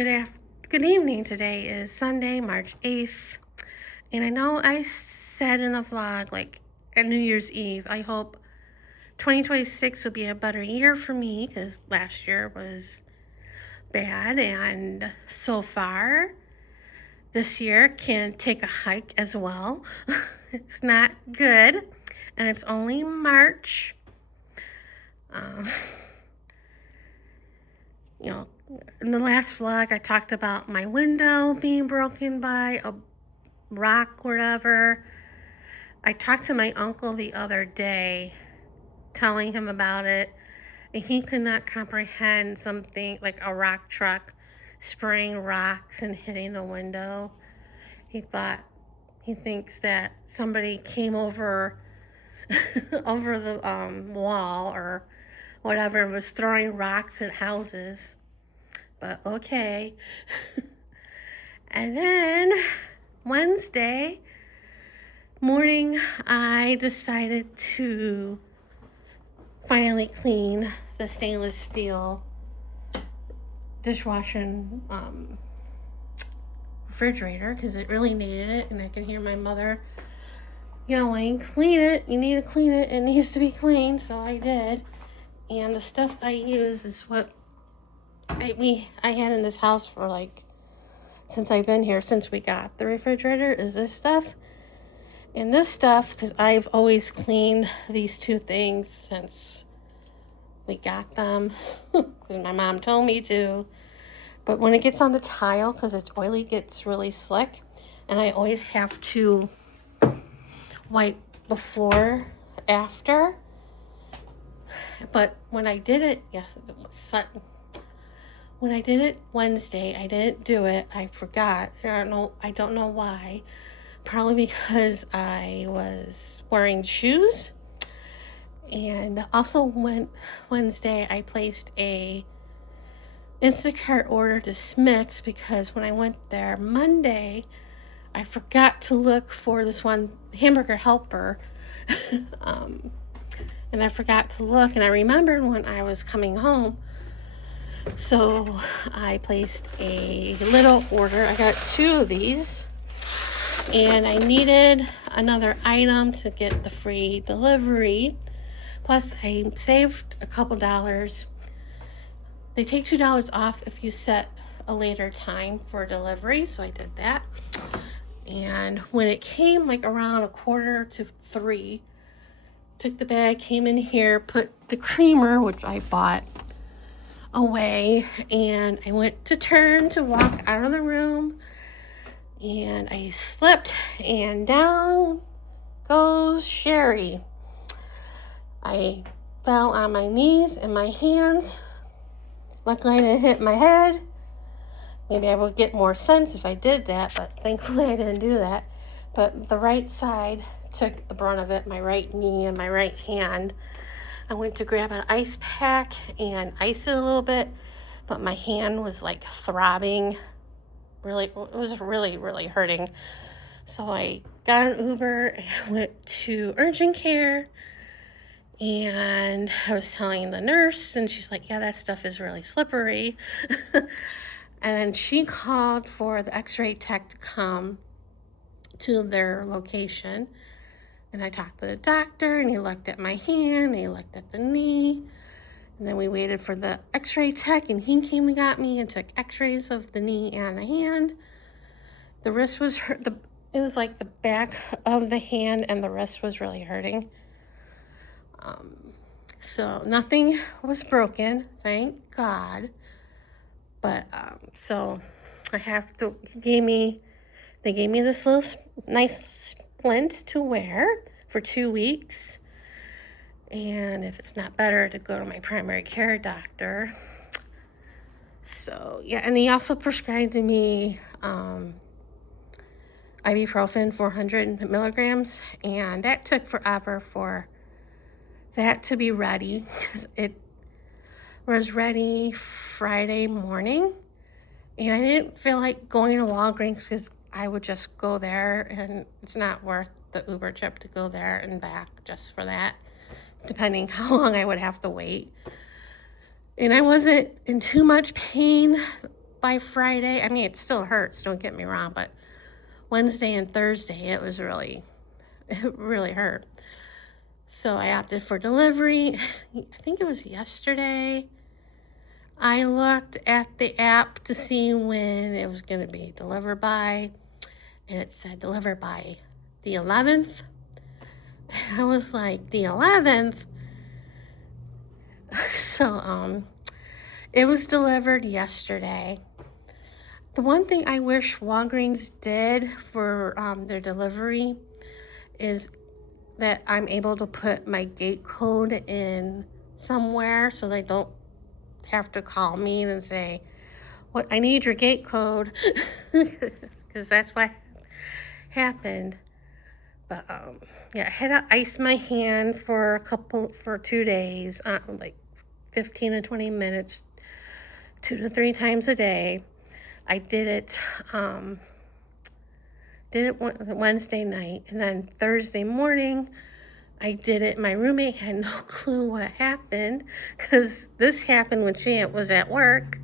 Good evening. Today is Sunday, March 8th. And I know I said in the vlog, like at New Year's Eve, I hope 2026 will be a better year for me because last year was bad. And so far, this year can take a hike as well. It's not good. And it's only March. Um, you know, in the last vlog, I talked about my window being broken by a rock, whatever. I talked to my uncle the other day, telling him about it, and he could not comprehend something like a rock truck spraying rocks and hitting the window. He thinks that somebody came over over the wall or whatever and was throwing rocks at houses. But okay. And then Wednesday morning, I decided to finally clean the stainless steel dishwashing refrigerator because it really needed it, and I could hear my mother yelling, "Clean it! You need to clean it! It needs to be cleaned." So I did, and the stuff I use is what I had in this house for like since I've been here, since we got the refrigerator, is this stuff. And this stuff, because I've always cleaned these two things since we got them, because my mom told me to. But when it gets on the tile, because it's oily, it gets really slick. And I always have to wipe the floor after. But when I did it, when I did it Wednesday, I didn't do it. I forgot. I don't know why. Probably because I was wearing shoes. And also Wednesday, I placed a Instacart order to Smith's because when I went there Monday, I forgot to look for this one hamburger helper. And I forgot to look, and I remembered when I was coming home. So I placed a little order. I got 2 of these. And I needed another item to get the free delivery. Plus, I saved a couple dollars. They take $2 off if you set a later time for delivery, so I did that. And when it came like around 2:45, took the bag, came in here, put the creamer, which I bought, away, and I went to turn to walk out of the room. And I slipped, and down goes Sherry. I fell on my knees and my hands. Luckily, I didn't hit my head. Maybe I would get more sense if I did that, but thankfully I didn't do that. But the right side took the brunt of it, my right knee and my right hand. I went to grab an ice pack and ice it a little bit, but my hand was like throbbing. It was really hurting. So I got an Uber and went to urgent care, and I was telling the nurse, and she's like, "Yeah, that stuff is really slippery." And then she called for the x-ray tech to come to their location, and I talked to the doctor, and he looked at my hand, and he looked at the knee. And then we waited for the x-ray tech, and he came and got me and took x-rays of the knee and the hand. The wrist was hurt. It was like the back of the hand and the wrist was really hurting. So nothing was broken, thank God. But so they gave me this little nice splint to wear for 2 weeks. And if it's not better, to go to my primary care doctor. So yeah, and he also prescribed me ibuprofen 400 milligrams, and that took forever for that to be ready because it was ready Friday morning, and I didn't feel like going to Walgreens because I would just go there, and it's not worth the Uber trip to go there and back just for that, depending how long I would have to wait. And I wasn't in too much pain by Friday. I mean, it still hurts, don't get me wrong, but Wednesday and Thursday, it really hurt. So I opted for delivery. I think it was yesterday. I looked at the app to see when it was going to be delivered by, and it said delivered by the 11th. I was like, the 11th? So, it was delivered yesterday. The one thing I wish Walgreens did for their delivery is that I'm able to put my gate code in somewhere so they don't have to call me and say, "What? I need your gate code," because that's what happened. But yeah, I had to ice my hand for 2 days, like 15 to 20 minutes, 2 to 3 times a day. I did it Wednesday night, and then Thursday morning I did it. My roommate had no clue what happened, because this happened when she was at work,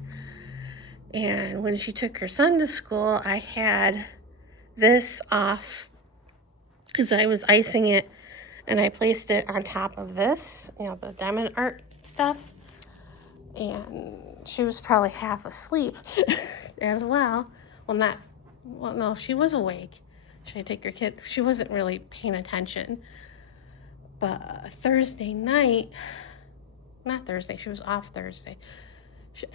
and when she took her son to school, I had this off because I was icing it, and I placed it on top of this, the diamond art stuff, and she was probably half asleep as well. No, she was awake. Should I take her kid? She wasn't really paying attention. But Thursday night, not Thursday, she was off Thursday.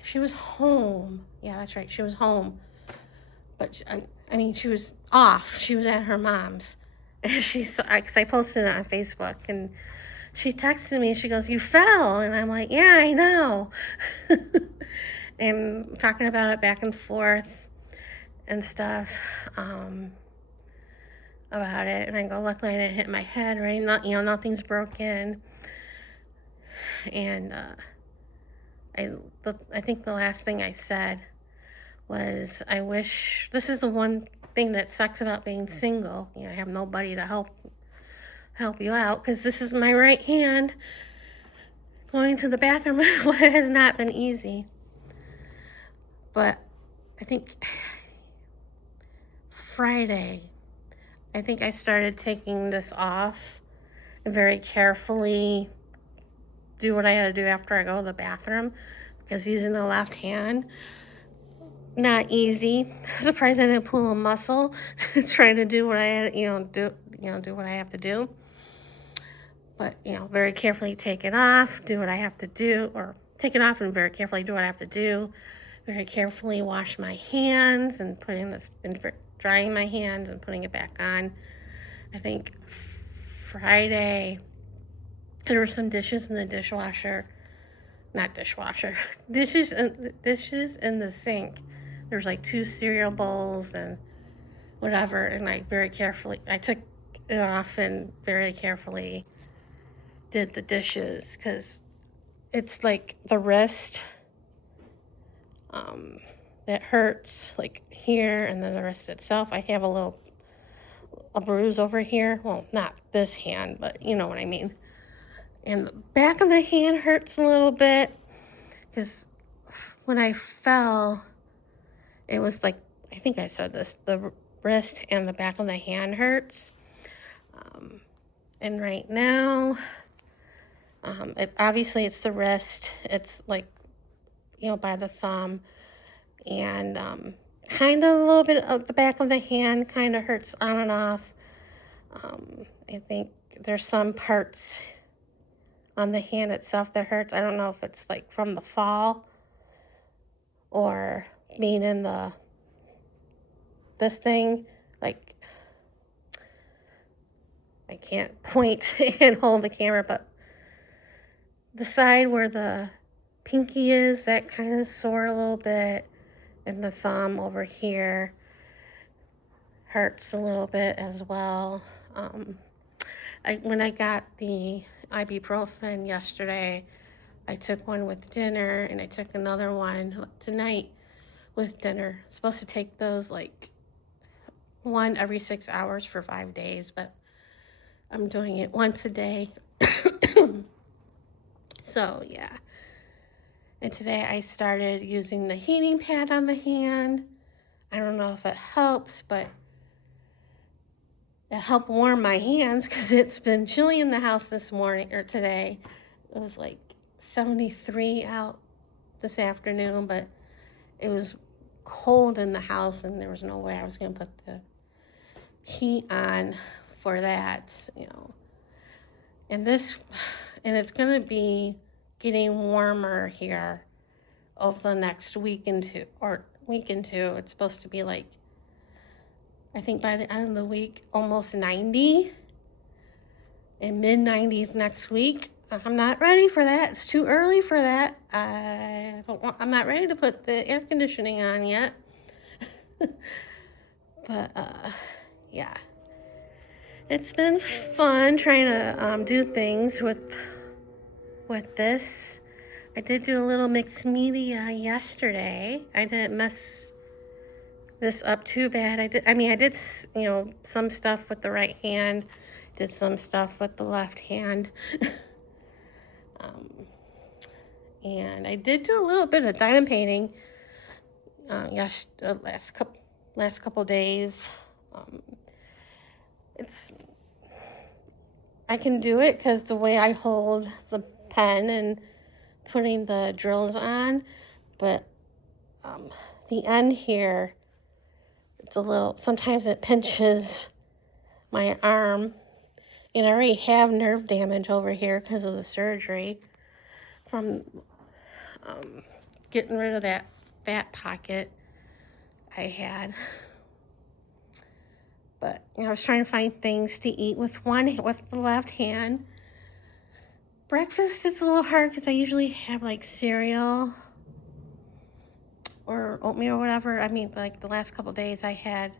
She was home. Yeah, that's right, she was home. But she was off. She was at her mom's. And because I posted it on Facebook, and she texted me, and she goes, "You fell." And I'm like, "Yeah, I know." And talking about it back and forth and stuff about it. And I go, "Luckily I didn't hit my head, right? Nothing's broken." And I think the last thing I said was, I wish, this is the one thing that sucks about being single. I have nobody to help you out, because this is my right hand. Going to the bathroom has not been easy. But I think Friday, I started taking this off and very carefully do what I had to do after I go to the bathroom, because using the left hand, not easy. I'm surprised I didn't pull a muscle trying to do what I had, do what I have to do. But, very carefully take it off, do what I have to do, or take it off and very carefully do what I have to do. Very carefully wash my hands and drying my hands and putting it back on. I think Friday, there were some dishes in the dishwasher. Not dishwasher. Dishes in the sink. There's like 2 cereal bowls and whatever, and I took it off and very carefully did the dishes, because it's like the wrist that hurts, like here, and then the wrist itself. I have a bruise over here. Well, not this hand, but you know what I mean. And the back of the hand hurts a little bit, because when I fell, it was like, I think I said this, the wrist and the back of the hand hurts. And right now, obviously it's the wrist. It's like, by the thumb. And kind of a little bit of the back of the hand kind of hurts on and off. I think there's some parts on the hand itself that hurts. I don't know if it's like from the fall or being in this thing. Like, I can't point and hold the camera, but the side where the pinky is, that kind of sore a little bit, and the thumb over here hurts a little bit as well. When I got the ibuprofen yesterday, I took one with dinner, and I took another one tonight with dinner. I'm supposed to take those like one every 6 hours for 5 days, but I'm doing it once a day. So yeah, And today I started using the heating pad on the hand. I don't know if it helps, but it helped warm my hands because it's been chilly in the house this morning or today. It was like 73 out this afternoon, but it was cold in the house and there was no way I was going to put the heat on for that, And it's going to be getting warmer here over the next week and two. It's supposed to be like, I think by the end of the week, almost 90 and mid 90s next week. I'm not ready for that. It's too early for that. I'm not ready to put the air conditioning on yet. But yeah, it's been fun trying to do things with this. I did do a little mixed media yesterday. I didn't mess this up too bad. I did some stuff with the right hand, did some stuff with the left hand. And I did do a little bit of diamond painting last couple days. I can do it because the way I hold the pen and putting the drills on, but the end here, sometimes it pinches my arm, and I already have nerve damage over here because of the surgery from getting rid of that fat pocket I had. But I was trying to find things to eat with the left hand. Breakfast is a little hard because I usually have like cereal or oatmeal or whatever. Like the last couple days I had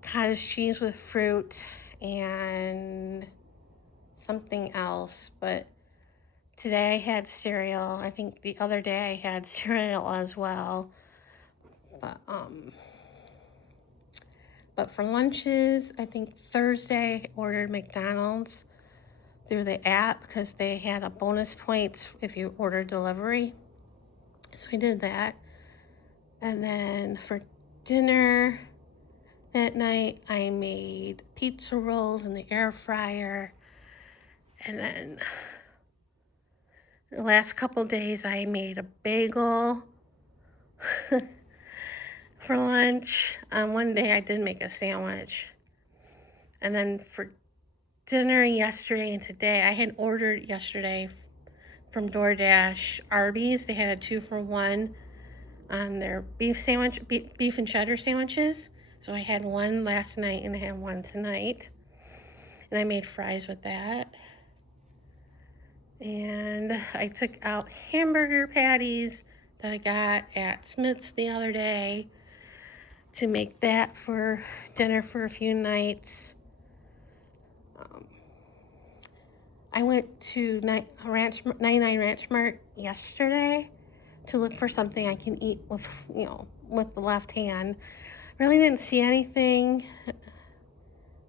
cottage cheese with fruit and something else, but today I had cereal. I think the other day I had cereal as well. But for lunches, I think Thursday I ordered McDonald's through the app because they had a bonus points if you order delivery. So I did that. And then for dinner that night, I made pizza rolls in the air fryer. And then the last couple days, I made a bagel for lunch. One day I did make a sandwich. And then for dinner yesterday and today, I had ordered yesterday from DoorDash Arby's. They had a 2-for-1 on their beef and cheddar sandwiches. So I had one last night and I had one tonight. And I made fries with that. And I took out hamburger patties that I got at Smith's the other day to make that for dinner for a few nights. I went to 99 Ranch Mart yesterday to look for something I can eat with the left hand. Really didn't see anything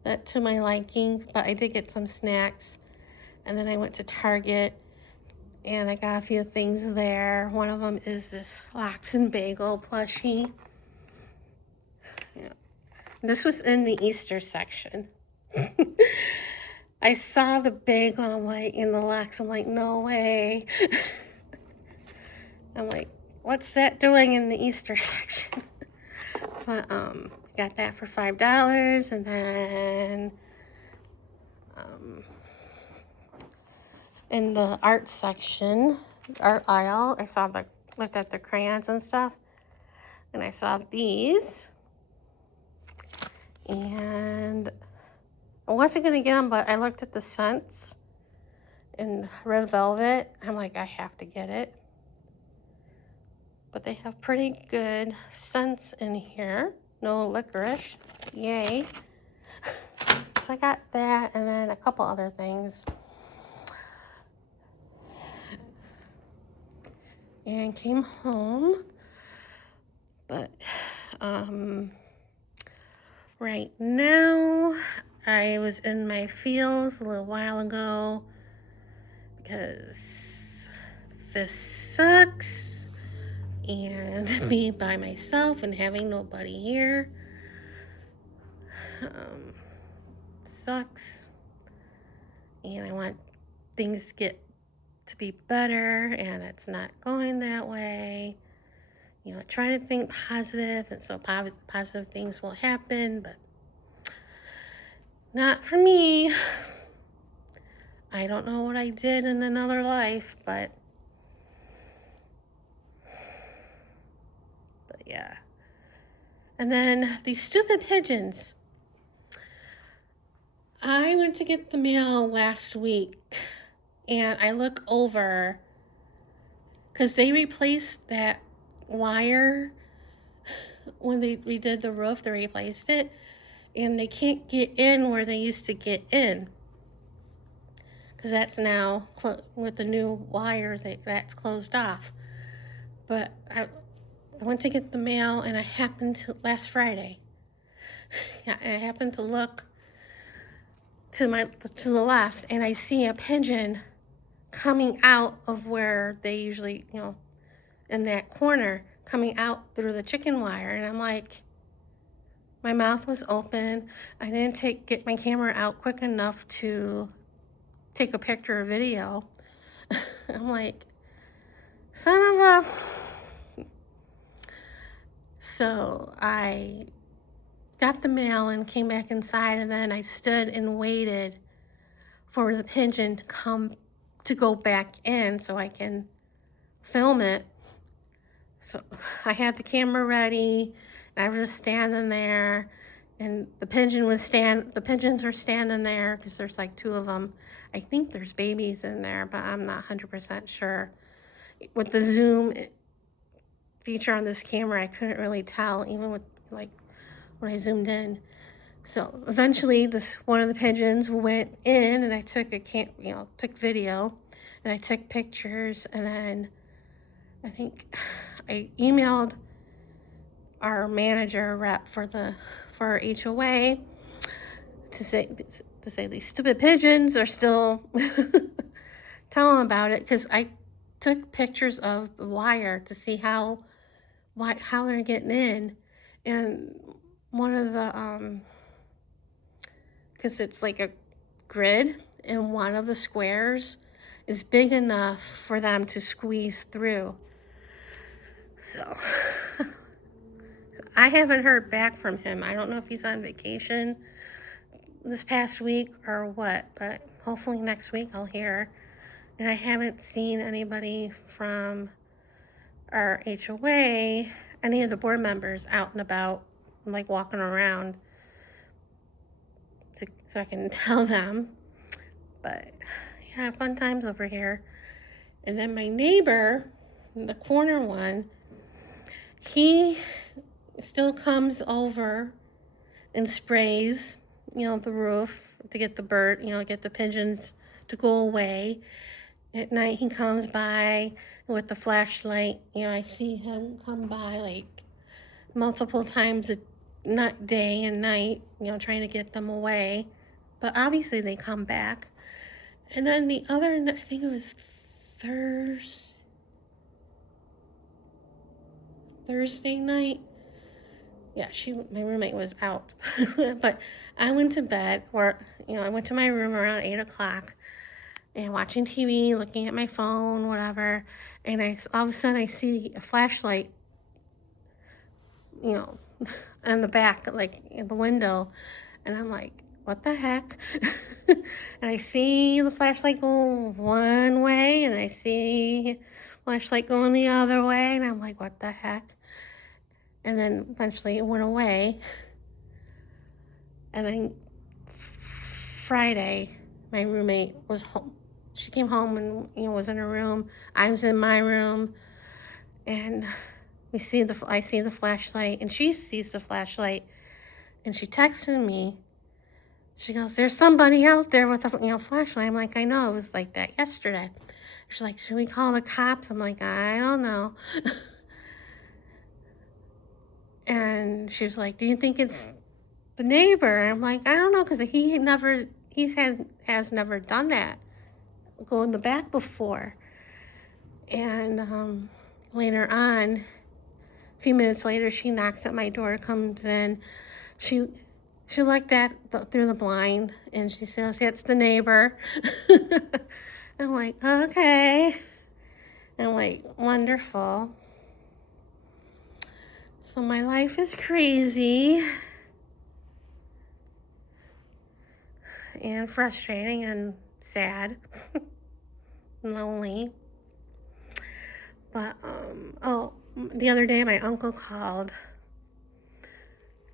that to my liking, but I did get some snacks. And then I went to Target and I got a few things there. One of them is this Lox and Bagel plushie. Yeah. This was in the Easter section. I saw the bagel in the Lox. I'm like, no way. I'm like, what's that doing in the Easter section? But got that for $5, and then in the art section, art aisle, I looked at the crayons and stuff, and I saw these, and I wasn't gonna get them, but I looked at the scents in Red Velvet. I'm like, I have to get it. But they have pretty good scents in here. No licorice. Yay. So I got that and then a couple other things. And came home. But right now I was in my fields a little while ago because this sucks. And being by myself and having nobody here sucks. And I want things to be better, and it's not going that way. You know, I try to think positive, and so positive things will happen, but not for me. I don't know what I did in another life, but yeah. And then these stupid pigeons. I went to get the mail last week, and I look over because they replaced that wire when they redid the roof. They replaced it, and they can't get in where they used to get in because that's now with the new wires, that's closed off. But I went to get the mail, and I happened to last Friday. I happened to look to the left, and I see a pigeon coming out of where they usually, in that corner, coming out through the chicken wire. And I'm like, my mouth was open. I didn't get my camera out quick enough to take a picture or video. I'm like, son of a... So I got the mail and came back inside, and then I stood and waited for the pigeon to go back in so I can film it. So I had the camera ready, and I was just standing there, and the pigeons were standing there because there's like 2 of them. I think there's babies in there, but I'm not 100% sure. With the zoom feature on this camera, I couldn't really tell, even with when I zoomed in. So eventually one of the pigeons went in, and I took took video, and I took pictures, and then I think I emailed our manager rep for our HOA to say these stupid pigeons are still tell them about it, because I took pictures of the wire to see how they're getting in, and one of the because it's like a grid, and one of the squares is big enough for them to squeeze through. So I haven't heard back from him. I don't know if he's on vacation this past week or what, but hopefully next week I'll hear. And I haven't seen anybody from our HOA, any of the board members out and about, like walking around, so I can tell them. But yeah, fun times over here. And then my neighbor, the corner one, he still comes over and sprays, the roof to get get the pigeons to go away. At night he comes by with the flashlight. I see him come by like multiple times not day and night, trying to get them away. But obviously they come back. And then the other, I think it was Thursday night. Yeah, my roommate was out. But I went to bed, or, I went to my room around 8 o'clock and watching TV, looking at my phone, whatever. And all of a sudden I see a flashlight, on the back, like in the window. And I'm like, what the heck? And I see the flashlight go one way, and I see flashlight going the other way, and I'm like, what the heck? And then eventually it went away. And then Friday, my roommate was home. She came home and was in her room. I was in my room, and I see the flashlight, and she sees the flashlight, and she texted me. She goes, there's somebody out there with a flashlight. I'm like, I know, it was like that yesterday. She's like, should we call the cops? I'm like, I don't know. And she was like, do you think it's the neighbor? I'm like, I don't know, because he has never done that, go in the back before. And later on, a few minutes later, she knocks at my door, comes in. She looked through the blind, and she says, "It's the neighbor." I'm like, okay. I'm like, wonderful. So my life is crazy and frustrating and sad, lonely. But the other day my uncle called,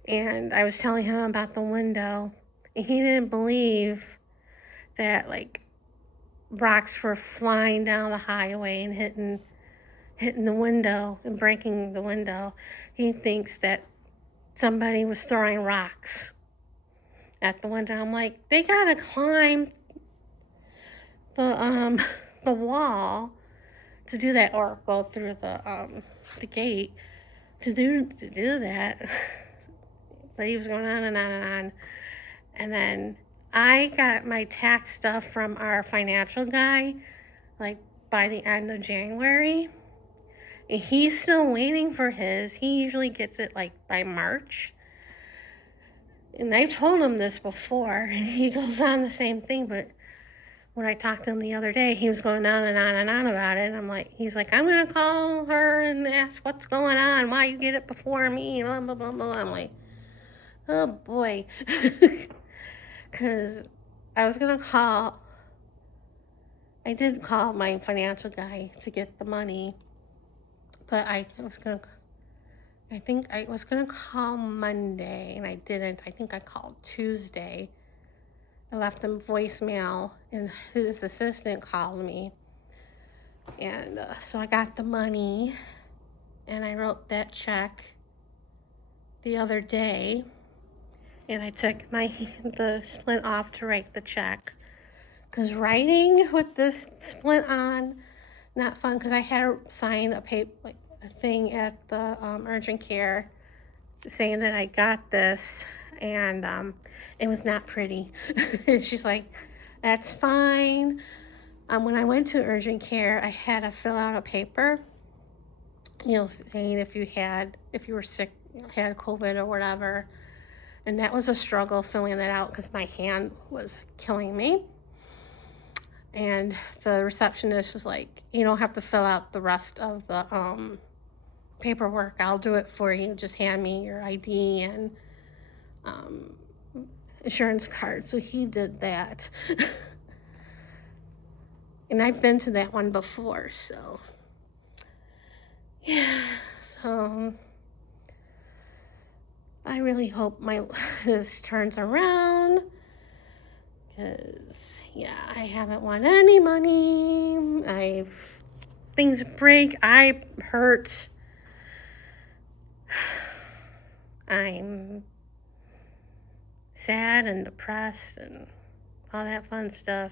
and I was telling him about the window, and he didn't believe that like rocks were flying down the highway and hitting the window and breaking the window. He thinks that somebody was throwing rocks at the window. I'm like, they gotta climb the wall to do that, or go through the gate to do that. But he was going on and on and on. And then I got my tax stuff from our financial guy, like by the end of January. And he's still waiting for his. He usually gets it like by March. And I told him this before, and he goes on the same thing. But when I talked to him the other day, he was going on and on and on about it. And he's like, I'm going to call her and ask what's going on, why you get it before me, blah, blah, blah, blah. I'm like, oh boy. Because I did call my financial guy to get the money, but I think I was going to call Monday, and I didn't. I think I called Tuesday. I left him voicemail, and his assistant called me. And so I got the money, and I wrote that check the other day, and I took the splint off to write the check. Because writing with this splint on, not fun, because I had to sign a thing at the urgent care saying that I got this, and it was not pretty. And she's like, that's fine. When I went to urgent care, I had to fill out a paper, saying if you were sick, had COVID or whatever. And that was a struggle filling that out because my hand was killing me. And the receptionist was like, you don't have to fill out the rest of the paperwork. I'll do it for you. Just hand me your ID and insurance card. So he did that. And I've been to that one before, so yeah. So I really hope this turns around, because I haven't won any money. Things break, I hurt. I'm sad and depressed and all that fun stuff.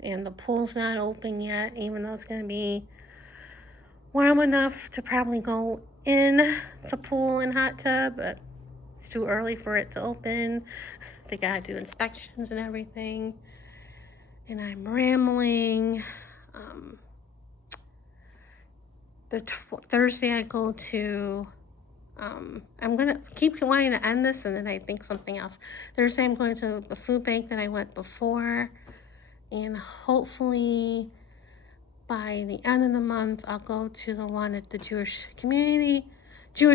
And the pool's not open yet, even though it's going to be warm enough to probably go in the pool and hot tub, but it's too early for it to open. They gotta do inspections and everything. And I'm rambling. Thursday I go to, I'm gonna keep wanting to end this and then I think something else. Thursday I'm going to the food bank that I went before, and hopefully by the end of the month I'll go to the one at the Jewish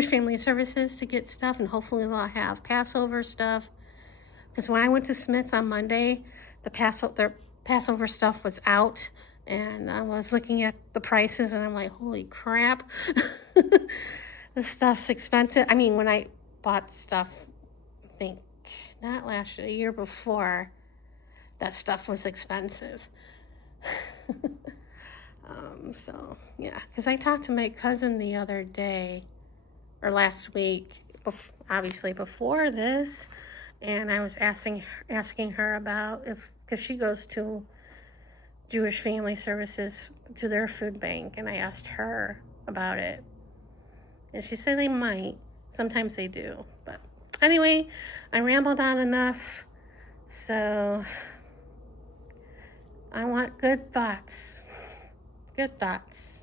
Family Services to get stuff, and hopefully they'll have Passover stuff. Because when I went to Smith's on Monday, their Passover stuff was out, and I was looking at the prices, and I'm like, holy crap. This stuff's expensive. I mean, when I bought stuff, I think not last year, a year before, that stuff was expensive. So yeah, because I talked to my cousin the other day, or last week, obviously before this, and I was asking her about because she goes to Jewish Family Services, to their food bank, and I asked her about it, and she said they might. Sometimes they do, but anyway, I rambled on enough. So I want good thoughts. Good thoughts.